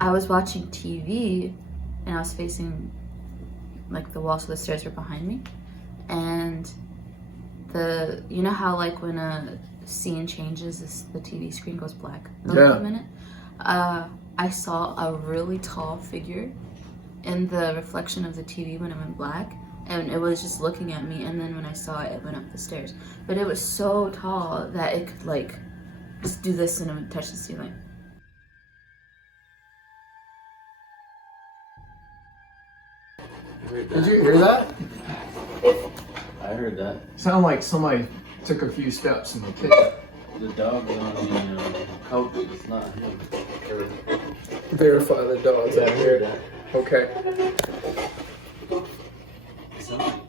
I was watching TV and I was facing like the wall, so the stairs were behind me. And you know how like when a scene changes, the TV screen goes black for a minute? I saw a really tall figure in the reflection of the TV when it went black, and it was just looking at me, and then when I saw it, it went up the stairs. But it was so tall that it could like just do this and it would touch the ceiling. Did you hear that? I heard that. Sounded like somebody took a few steps in the kitchen. The dog is on the couch. It's not him. Verify the dog's out here. That. Okay. Something.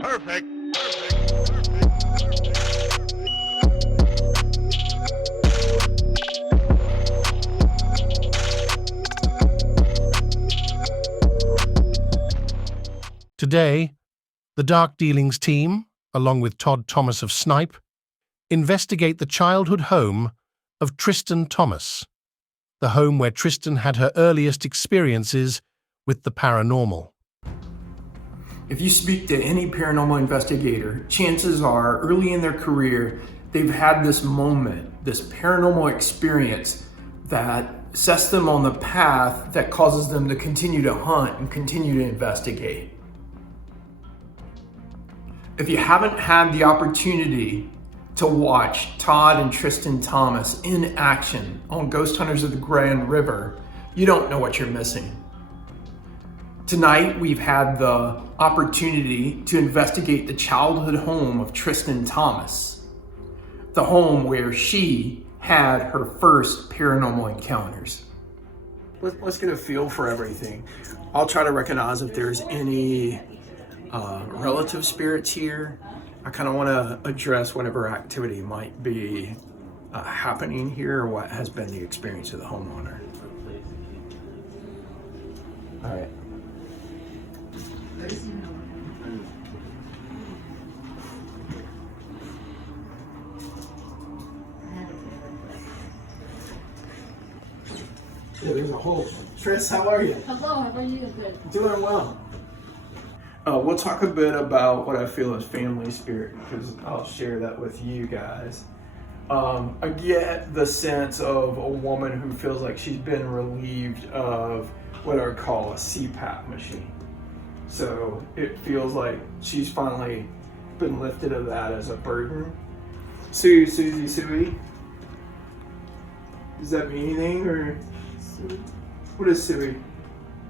Perfect. Today, the Dark Dealings team, along with Todd Thomas of Snipe, investigate the childhood home of Tristyn Thomas, the home where Tristyn had her earliest experiences with the paranormal. If you speak to any paranormal investigator, chances are early in their career, they've had this moment, this paranormal experience that sets them on the path that causes them to continue to hunt and continue to investigate. If you haven't had the opportunity to watch Todd and Tristyn Thomas in action on Ghost Hunters of the Grand River, you don't know what you're missing. Tonight, we've had the opportunity to investigate the childhood home of Tristyn Thomas, the home where she had her first paranormal encounters. Let's get a feel for everything. I'll try to recognize if there's any relative spirits here. I kind of want to address whatever activity might be happening here or what has been the experience of the homeowner. All right. Yeah, there's a hole. Tris, how are you? Hello, how are you? Good. Doing well. We'll talk a bit about what I feel is family spirit, because I'll share that with you guys. I get the sense of a woman who feels like she's been relieved of what I would call a CPAP machine. So it feels like she's finally been lifted of that as a burden. Susie? Does that mean anything, or what is Suey?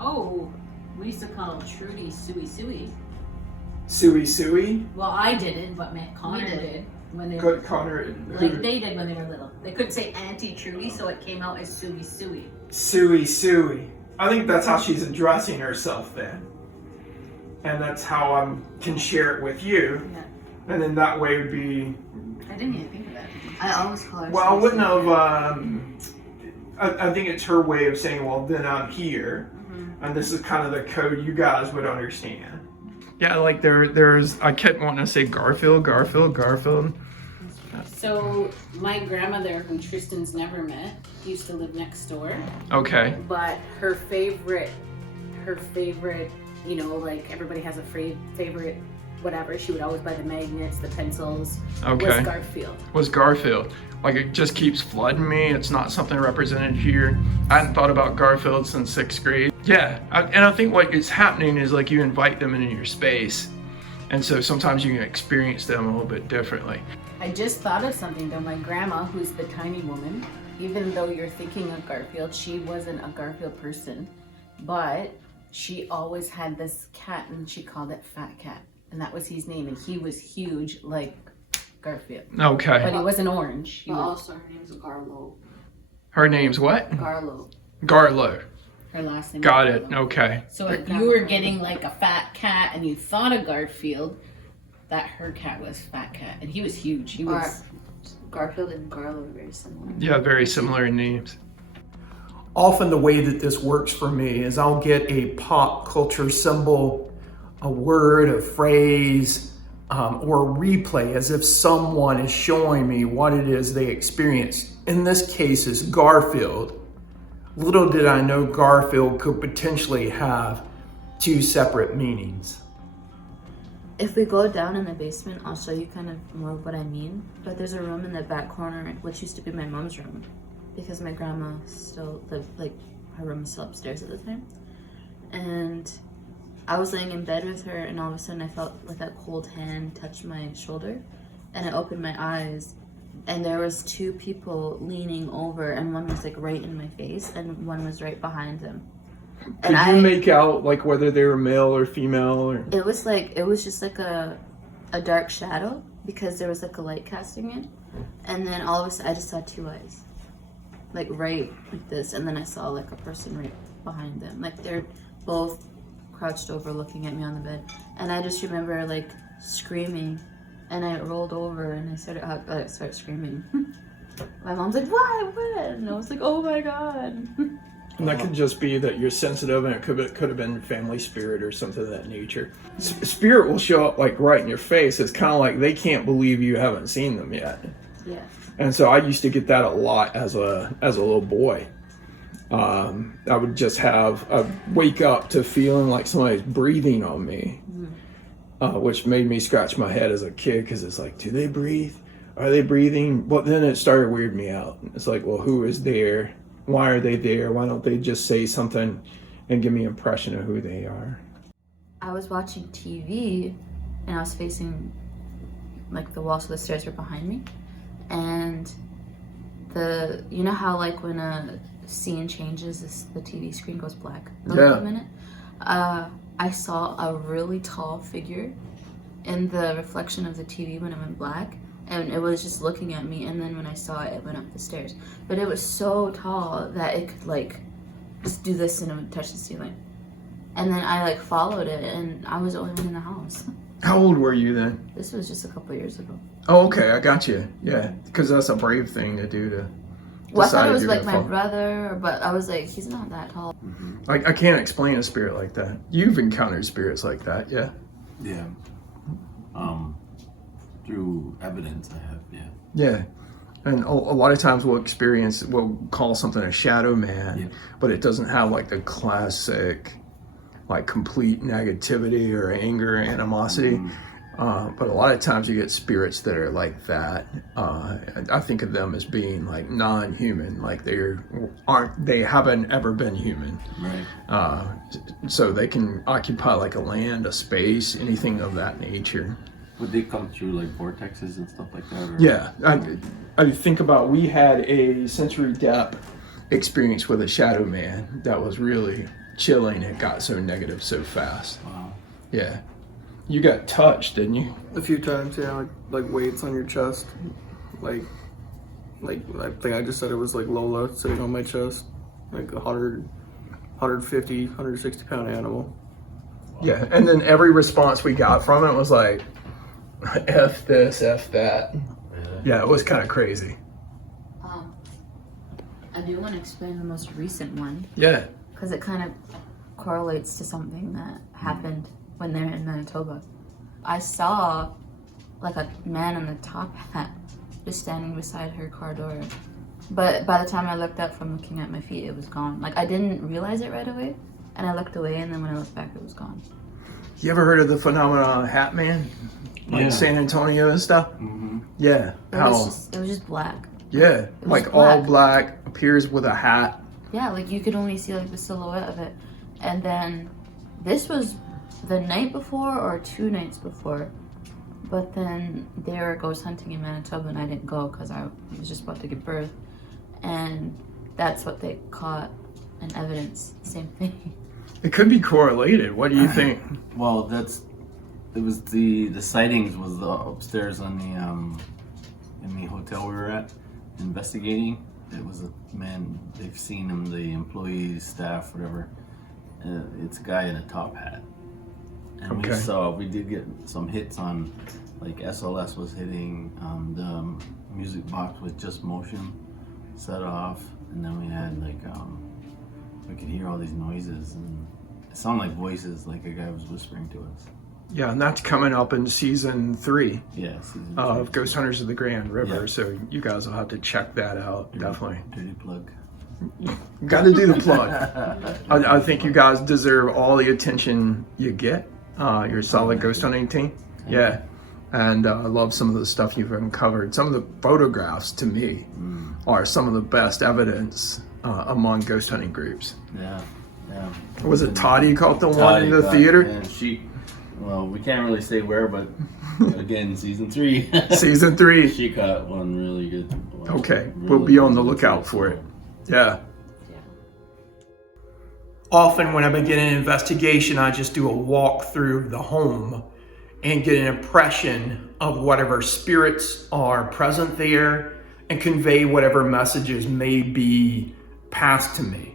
Oh, we used to call Trudy Suey. Suey? Well, I didn't, but Connor did when they Connor. like they did when they were little. They couldn't say Auntie Trudy, so it came out as Suey. Suey. I think that's how she's addressing herself then. And that's how I can share it with you. Yeah. And then that way would be... I didn't even think of that. I always call her. Well, I wouldn't have... I think it's her way of saying, well, then I'm here. Mm-hmm. And this is kind of the code you guys would understand. Yeah, like there's... I kept wanting to say Garfield. So my grandmother, who Tristyn's never met, used to live next door. Okay. But her favorite, you know, like everybody has a favorite whatever. She would always buy the magnets, the pencils. Okay. Was Garfield. Like, it just keeps flooding me. It's not something represented here. I hadn't thought about Garfield since 6th grade. Yeah, and I think what is happening is like you invite them into your space. And so sometimes you can experience them a little bit differently. I just thought of something though. My grandma, who's the tiny woman, even though you're thinking of Garfield, she wasn't a Garfield person, but she always had this cat and she called it Fat Cat. And that was his name, and he was huge like Garfield. Okay. But he wasn't orange. He was... Also, her name's Garlo. Her name's what? Garlo. Her last name. Got it. Okay. So if you were getting like a fat cat and you thought of Garfield, that her cat was Fat Cat, and he was huge. He was. Garfield and Garlo are very similar. Yeah, very similar in names. Often the way that this works for me is I'll get a pop culture symbol, a word, a phrase, or a replay as if someone is showing me what it is they experienced. In this case, is Garfield. Little did I know Garfield could potentially have two separate meanings. If we go down in the basement, I'll show you kind of more of what I mean. But there's a room in the back corner, which used to be my mom's room, because my grandma still lived, like, her room was still upstairs at the time. And I was laying in bed with her, and all of a sudden I felt like that cold hand touch my shoulder, and I opened my eyes, and there was two people leaning over, and one was like right in my face, and one was right behind him. Could you make out like whether they were male or female? Or? It was just like a dark shadow, because there was like a light casting in, and then all of a sudden I just saw two eyes, like right like this, and then I saw like a person right behind them, like they're both crouched over looking at me on the bed, and I just remember like screaming, and I rolled over and I started screaming. My mom's like, what? And I was like, oh my god. And that could just be that you're sensitive, and it could have been family spirit or something of that nature. Spirit will show up like right in your face. It's kind of like they can't believe you haven't seen them yet. Yeah. And so I used to get that a lot as a little boy. I would just wake up to feeling like somebody's breathing on me, which made me scratch my head as a kid, because it's like, do they breathe? Are they breathing? But then it started weirding me out. It's like, well, who is there? Why are they there? Why don't they just say something and give me an impression of who they are? I was watching TV, and I was facing like the wall, so the stairs were behind me, and you know how like when a scene changes, the TV screen goes black for a minute? I saw a really tall figure in the reflection of the TV when it went black, and it was just looking at me, and then when I saw it, it went up the stairs. But it was so tall that it could like just do this and it would touch the ceiling. And then I like followed it, and I was the only one in the house. How old were you then? This was just a couple years ago. Oh, okay, I got you. Yeah, because that's a brave thing to do to. Well, I thought it was like my brother, but I was like, he's not that tall. Like, I can't explain a spirit like that. You've encountered spirits like that, yeah? Yeah. Through evidence I have, yeah. Yeah. And a lot of times we'll call something a shadow man, but it doesn't have like the classic, like complete negativity or anger or animosity. But a lot of times you get spirits that are like that. I think of them as being like non-human, like they haven't ever been human. Right. So they can occupy like a land, a space, anything of that nature. Would they come through like vortexes and stuff like that? Or? Yeah, I think about, we had a sensory depth experience with a shadow man that was really chilling. It got so negative so fast. Wow. Yeah. You got touched, didn't you? A few times, yeah, like weights on your chest. Like I think I just said it was like Lola sitting on my chest. Like 150, 160 pound animal. Yeah, and then every response we got from it was like, F this, F that. Yeah, it was kind of crazy. I do want to explain the most recent one. Yeah. Because it kind of correlates to something that happened when they're in Manitoba. I saw like a man in the top hat just standing beside her car door. But by the time I looked up from looking at my feet, it was gone. Like, I didn't realize it right away, and I looked away, and then when I looked back, it was gone. You ever heard of the phenomenon of Hat Man? Like San Antonio and stuff? Mm-hmm. Yeah. It was just black. Yeah, like black. all black, appears with a hat. Yeah, like you could only see like the silhouette of it. And then this was the night before or 2 nights before. But then they were ghost hunting in Manitoba, and I didn't go because I was just about to give birth. And that's what they caught in evidence. Same thing. It could be correlated. What do you think? Well, it was the sightings was the upstairs on the in the hotel we were at investigating. It was a man, they've seen him, the employees, staff, whatever. It's a guy in a top hat. And we did get some hits on, like SLS was hitting, the music box with Just Motion set off, and then we had like we could hear all these noises, and it sounded like voices, like a guy was whispering to us. Yeah, and that's coming up in season 3 Yeah, season of 3. Ghost Hunters of the Grand River. Yeah. So you guys will have to check that out. Definitely. Dirty plug. Got to do the plug. I think you guys deserve all the attention you get. You're a solid ghost hunting team. Yeah. And I love some of the stuff you've uncovered. Some of the photographs, to me, are some of the best evidence among ghost hunting groups. Yeah, yeah. Was it Todd you caught the one in the theater? And well, we can't really say where, but again, season 3. Season 3. She caught one really good one. Okay, Really we'll be on the good. lookout for it. Yeah. Often when I begin an investigation, I just do a walk through the home and get an impression of whatever spirits are present there and convey whatever messages may be passed to me.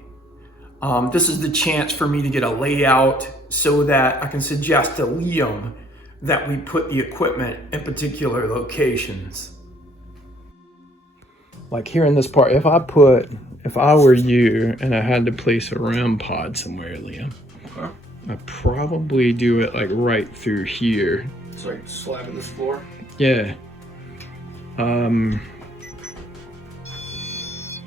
This is the chance for me to get a layout so that I can suggest to Liam that we put the equipment in particular locations. Like here in this part, if I were you and I had to place a REM pod somewhere, Liam, I'd probably do it like right through here. So like slapping this floor. Yeah.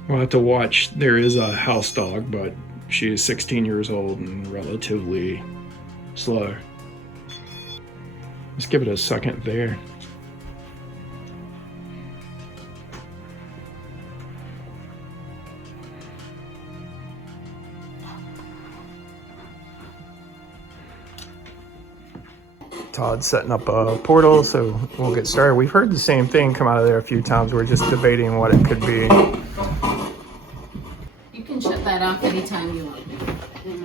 We'll have to watch. There is a house dog, but she is 16 years old and relatively slow. Let's give it a second there. Todd's setting up a portal, so we'll get started. We've heard the same thing come out of there a few times. We're just debating what it could be. You can shut that off anytime you want.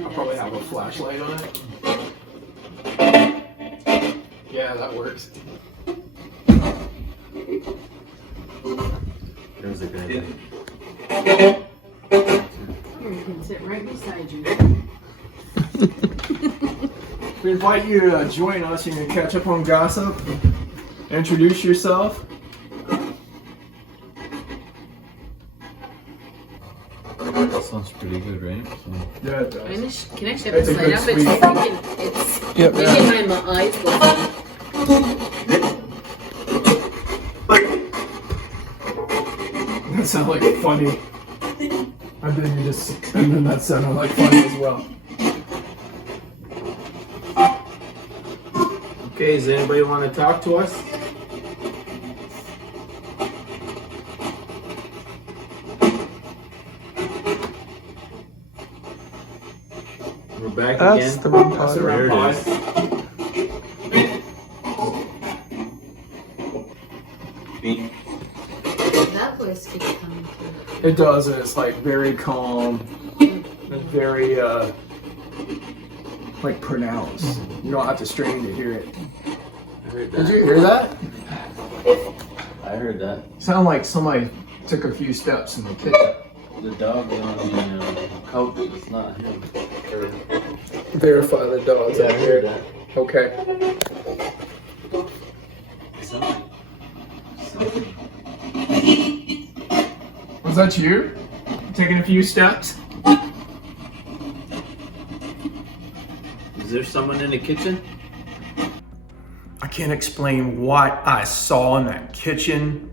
I'll probably have a flashlight on it. Yeah, that works. There's a guy. Here, you can sit right beside you. We invite you to join us. You can catch up on gossip, introduce yourself. That sounds pretty good, right? Yeah, it does. Can I shut It's a this good light up? It's sweet- freaking, it's making my eyes go. That sounded like funny. And then that sounded like funny as well. Okay, does anybody want to talk to us? We're back That's again. the REM That's pod. the REM There it pod. is. That voice keeps coming through. It does, and it's like very calm and very like pronounced. You don't have to strain to hear it. I heard Did that. you hear that? I heard that. Sounded like somebody took a few steps in the kitchen. The dog is on the couch. It's not him. Verify the dogs Yeah, I out heard here. that. Okay. Something. Was that you? Taking a few steps? Is there someone in the kitchen? I can't explain what I saw in that kitchen.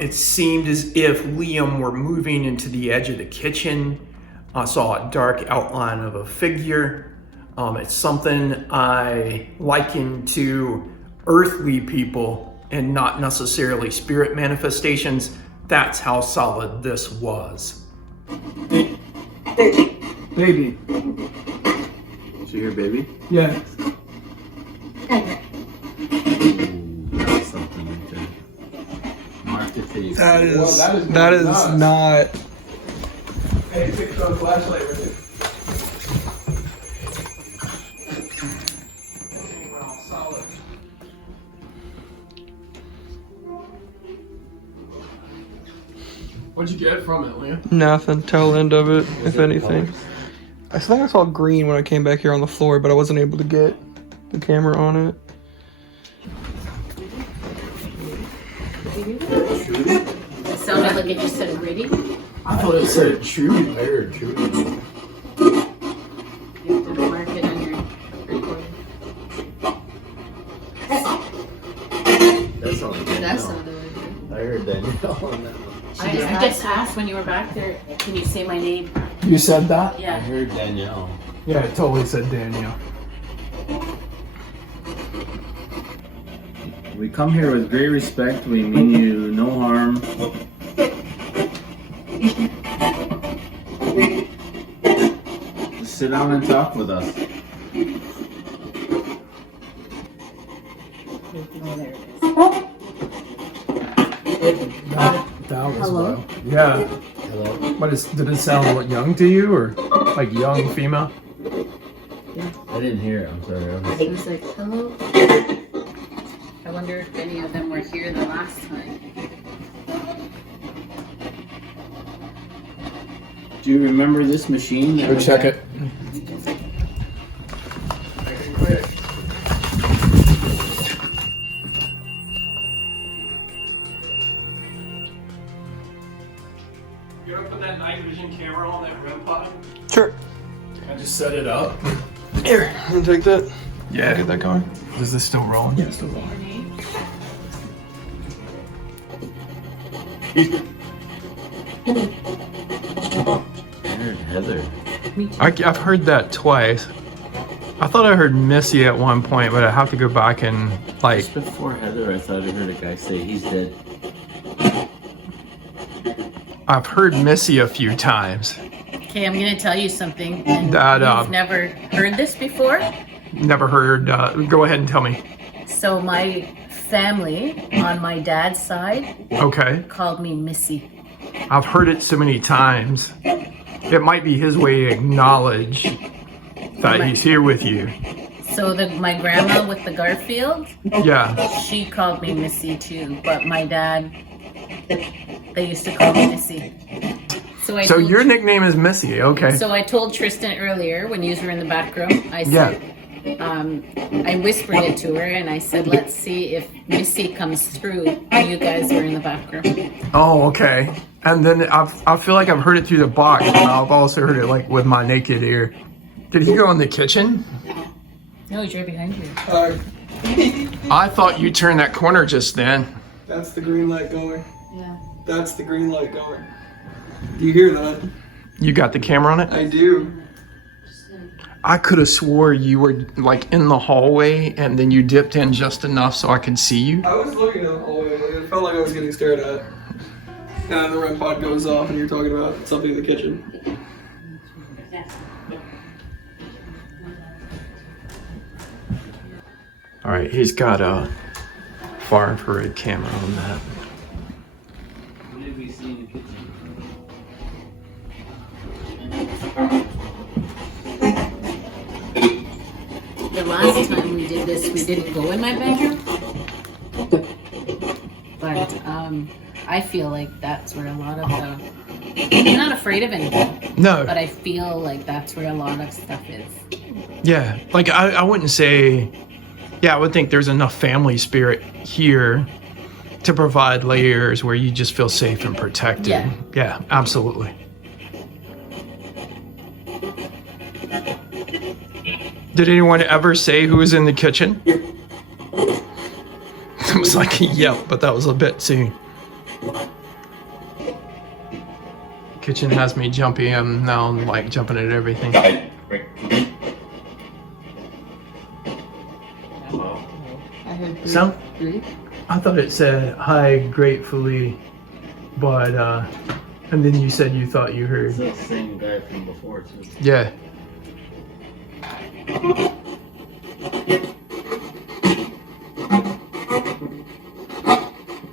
It seemed as if Liam were moving into the edge of the kitchen. I saw a dark outline of a figure. It's something I liken to earthly people and not necessarily spirit manifestations. That's how solid this was. Baby. Did you hear baby? Yeah. That's something right there. Mark the face. That is Well, that is nuts. not. Hey, pick up the flashlight with it. What'd you get from it, Liam? Nothing. Tail end of it, if anything. I think I saw green when I came back here on the floor, but I wasn't able to get the camera on it. It sounded like it just said gritty. I thought it said Trudy. I heard Trudy. You have to mark it on your recording. That sounded like That's Danielle. not the way. I heard Danielle on that one. I just asked when you were back there, can you say my name? You said that? I Yeah. heard Danielle. Yeah, it totally said Danielle. We come here with great respect. We mean you no harm. Just sit down and talk with us. Oh, there it is. That was Hello? loud. Yeah. Hello? But did it sound young to you, or like young female? I didn't hear it. I'm sorry. It was like, hello. I wonder if any of them were here the last time. Do you remember this machine? Go check it. You gonna put that night vision camera on that REM pod? Sure. I just set it up. Here, you take that. Yeah. Get that going. Is this still rolling? Yeah, still going. I heard Heather. I've heard that twice. I thought I heard Missy at one point, but I have to go back and like. Just before Heather, I thought I heard a guy say he's dead. I've heard Missy a few times. Okay, I'm gonna tell you something. And That, you've never heard this before. Never heard. Go ahead and tell me. So my family on my dad's side Okay. called me Missy. I've heard it so many times. It might be his way to acknowledge that he's here with you. So my grandma with the Garfield, Yeah. she called me Missy too. But my dad, they used to call me Missy. So So your nickname is Missy, okay? So I told Tristyn earlier when you were in the back room, I said, I whispered it to her and I said, let's see if Missy comes through when you guys were in the back room. Oh, okay. And then I feel like I've heard it through the box, and I've also heard it like with my naked ear. Did he go in the kitchen? No, he's right behind you. I thought you turned that corner just then. That's the green light going. Yeah. That's the green light going. Do you hear that? You got the camera on it? I do. I could have swore you were like in the hallway and then you dipped in just enough so I could see you. I was looking in the hallway. It felt like I was getting stared at. And then the REM pod goes off and you're talking about something in the kitchen. All right, he's got a far infrared camera on that. What did we see in the kitchen? The last time we did this, we didn't go in my bedroom. But I feel like that's where a lot of the... I'm not afraid of anything, No. but I feel like that's where a lot of stuff is. Yeah, like I wouldn't say, yeah, I would think there's enough family spirit here to provide layers where you just feel safe and protected. Yeah, absolutely. Did anyone ever say who was in the kitchen? It was like a yelp, but that was a bit soon. Kitchen has me jumpy. I'm now like jumping at everything. I heard Sound? breathe. I thought it said hi gratefully, but and then you said you thought you heard. It's the same guy from before too. Yeah.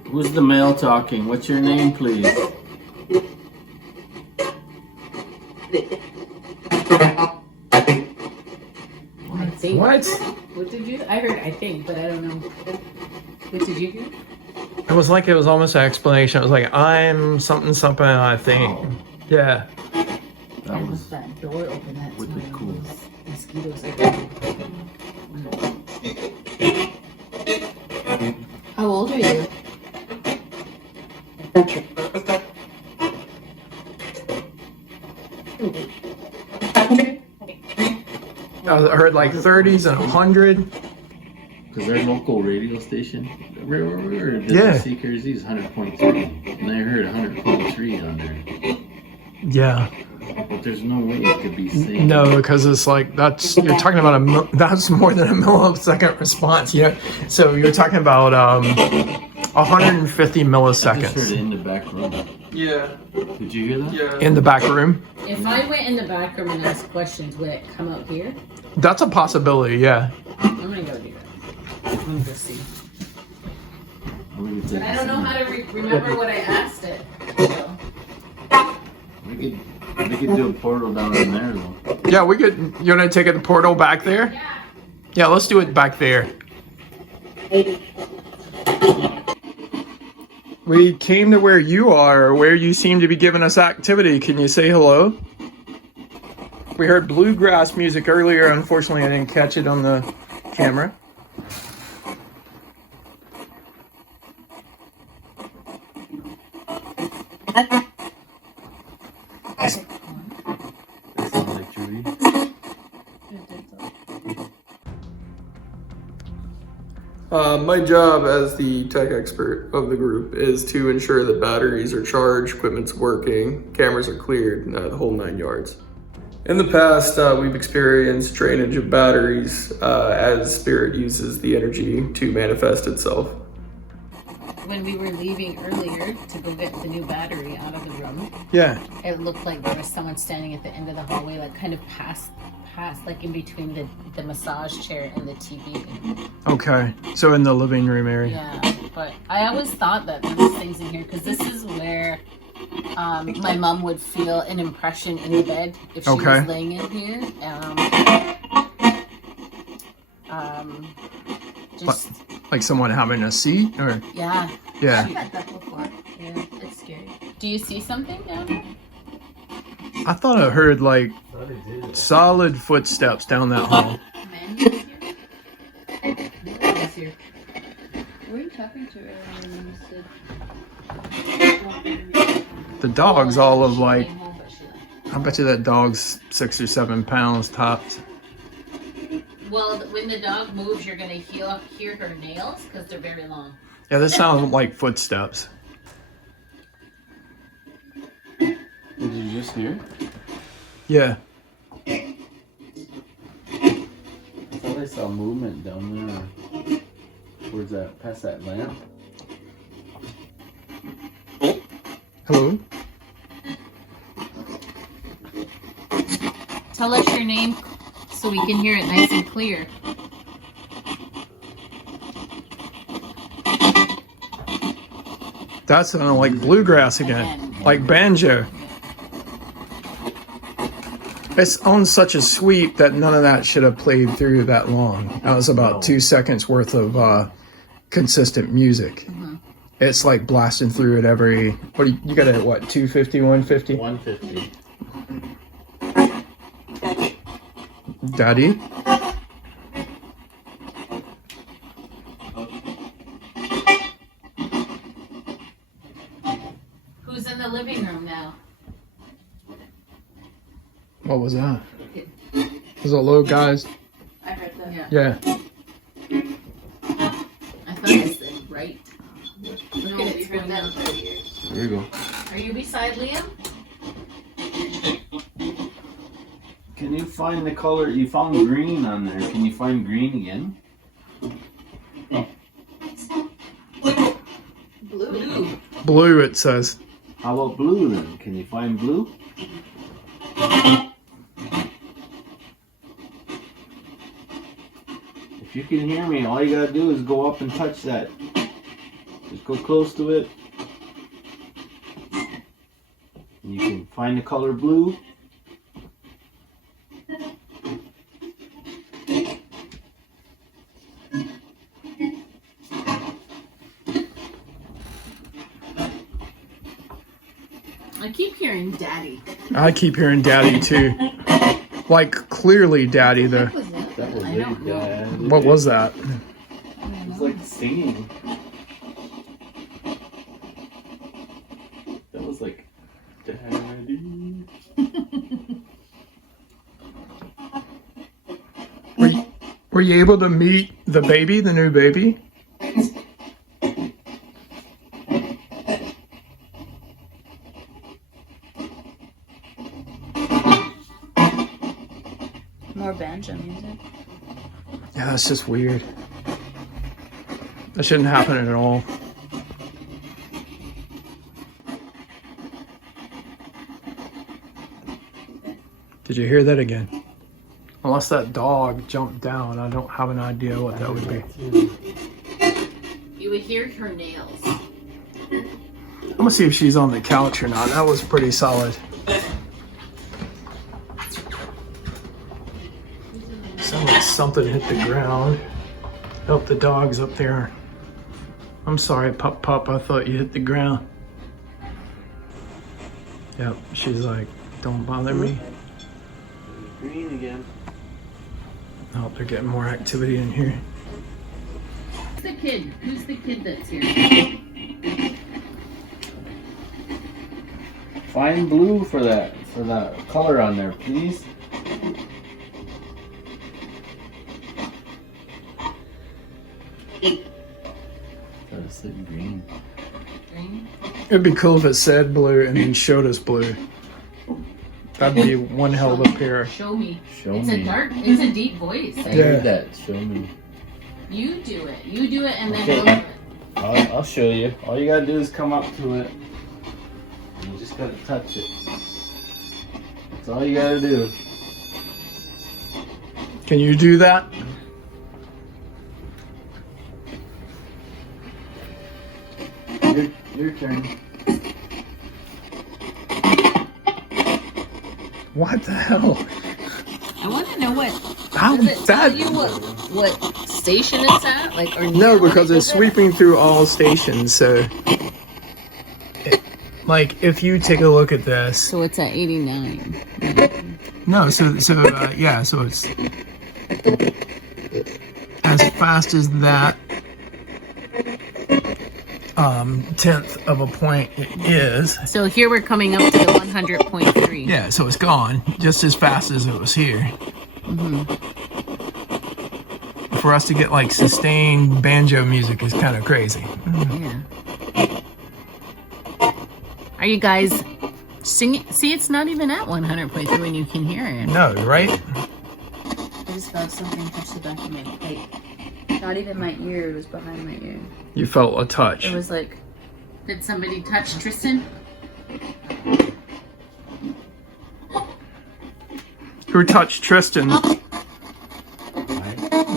Who's the male talking? What's your name, please? I think. What? What did you? I heard. I think, but I don't know. What did you hear? It was like it was almost an explanation. It was like I'm something something. I think. Yeah. That was that door open. That's wicked why cool. those mosquitoes are. How old are you? I heard like 30s and 100. Because our local radio station, Yeah. WCKRZ is 100.3, and I heard 100.3 on there. Yeah. But there's no way it could be seen. No, because it's like you're talking about that's more than a millisecond response. Yeah. So you're talking about 150 I just heard milliseconds it in the back room. Yeah. Did you hear that? Yeah. in the back room. If I went in the back room and asked questions, would it come out here? That's a possibility. Yeah. I'm gonna go do that. Let me go see. But I don't know how to remember what I asked it. So. We could do a portal down in there though. Yeah, we could. You want to take it the portal back there? Yeah. Yeah, let's do it back there. We came to where you are, where you seem to be giving us activity. Can you say hello? We heard bluegrass music earlier. Unfortunately, I didn't catch it on the camera. That sounds like Judy. My job as the tech expert of the group is to ensure that batteries are charged, equipment's working, cameras are cleared, the whole 9 yards. In the past, we've experienced drainage of batteries as spirit uses the energy to manifest itself. When we were leaving earlier to go get the new battery out of the room, Yeah. it looked like there was someone standing at the end of the hallway, like kind of past like in between the massage chair and the TV. Okay. So in the living room area. Yeah, but I always thought that there was things in here because this is where my mom would feel an impression in the bed if she was laying in here. Just Like someone having a seat, or yeah. yeah. I've had that before. Yeah, it's scary. Do you see something down there? I thought I heard like solid footsteps down that hall. Men here? Yes, here. Who were you talking to earlier when you said... The dog's all of like, Came home, but she left. I bet you that dog's 6 or 7 pounds tops. Well, when the dog moves, you're gonna hear her nails because they're very long. Yeah, this sounds like footsteps. Did you just hear? Yeah. I thought I saw movement down there. Where's that? Past that lamp? Hello? Tell us your name so we can hear it nice and clear. That sounded like bluegrass again. Like banjo. It's on such a sweep that none of that should have played through that long. That was about 2 seconds worth of consistent music. It's like blasting through it every, you got it at what, 250, 150? 150. Daddy? Who's in the living room now? What was that? Was it low, guys? I heard that. Yeah. Yeah. I thought I said right. Look No, at we it heard going that down. for years. There you go. Are you beside Liam? Can you find the color? You found green on there. Can you find green again? Blue. Blue, it says. How about blue then? Can you find blue? If you can hear me, all you gotta do is go up and touch that. Just go close to it. And you can find the color blue. I keep hearing daddy. I keep hearing daddy too. Like clearly daddy though. What was that? That was I it, don't know. Dad. What was that? It was like singing. That was like, Daddy. Were you able to meet the baby, the new baby? More banjo music. Yeah, that's just weird. That shouldn't happen at all. Did you hear that again? Unless that dog jumped down, I don't have an idea what that would be. You would hear her nails. I'm gonna see if she's on the couch or not. That was pretty solid. Sounded like something hit the ground. Help the dog's up there. I'm sorry, Pup. I thought you hit the ground. Yep, she's like, don't bother me. Green again. Oh, they're getting more activity in here. Who's the kid? Who's the kid that's here? Find blue for that color on there, please. Try to say green. Green? It'd be cool if it said blue and then showed us blue. That'd be one hell of a pair. Show me. Show It's me. It's a deep voice. I Yeah. heard that. Show me. You do it. You do it and then Okay. we'll do it. I'll show you. All you gotta do is come up to it. You just gotta touch it. That's all you gotta do. Can you do that? Your turn. What the hell? I want to know what. How Does it tell that? you what station it's at? Like, or No, because it's is it? sweeping through all stations. So, like, if you take a look at this, So it's at 89. no, so yeah, so it's as fast as that tenth of a point it is. So here we're coming up to the 100.3. Yeah, so it's gone just as fast as it was here. For us to get like sustained banjo music is kind of crazy. Yeah. Are you guys singing? See, it's not even at 100.3 when you can hear it. No, right? I just felt something touch the back of my head. Not even my ear, it was behind my ear. You felt a touch. It was like, Did somebody touch Tristyn? Who touched Tristyn?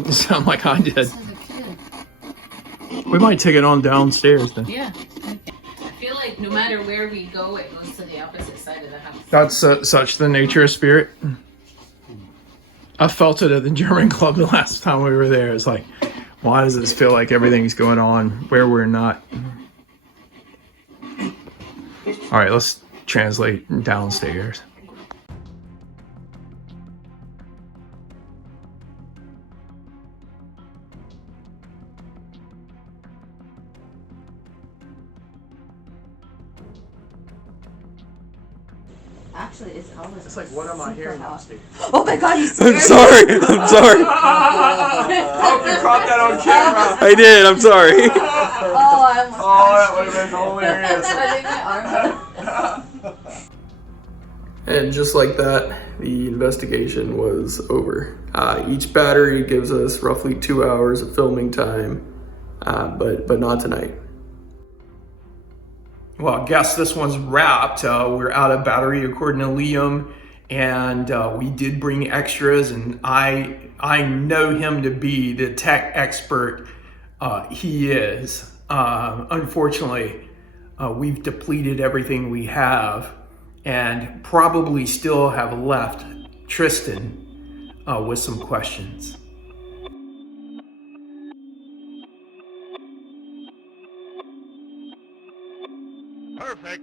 It sounded like I did. this is a kid. We might take it on downstairs then. Yeah. I feel like no matter where we go, it goes to the opposite side of the house. That's such the nature of spirit. I felt it at the German club the last time we were there. It's like, why does this feel like everything's going on where we're not? All right, let's translate downstairs. Actually, it's always. It's like, what am I hearing downstairs? Oh my god, you I'm sorry. I'm sorry. I hope you caught that on camera. I did. I'm sorry. Oh, I almost. Oh, that would have been hilarious. I think my arm hurt. And just like that, the investigation was over. Each battery gives us roughly 2 hours of filming time, but not tonight. Well, I guess this one's wrapped. We're out of battery according to Liam, and we did bring extras, and I know him to be the tech expert he is. Unfortunately, we've depleted everything we have, and probably still have left Tristyn with some questions. Perfect.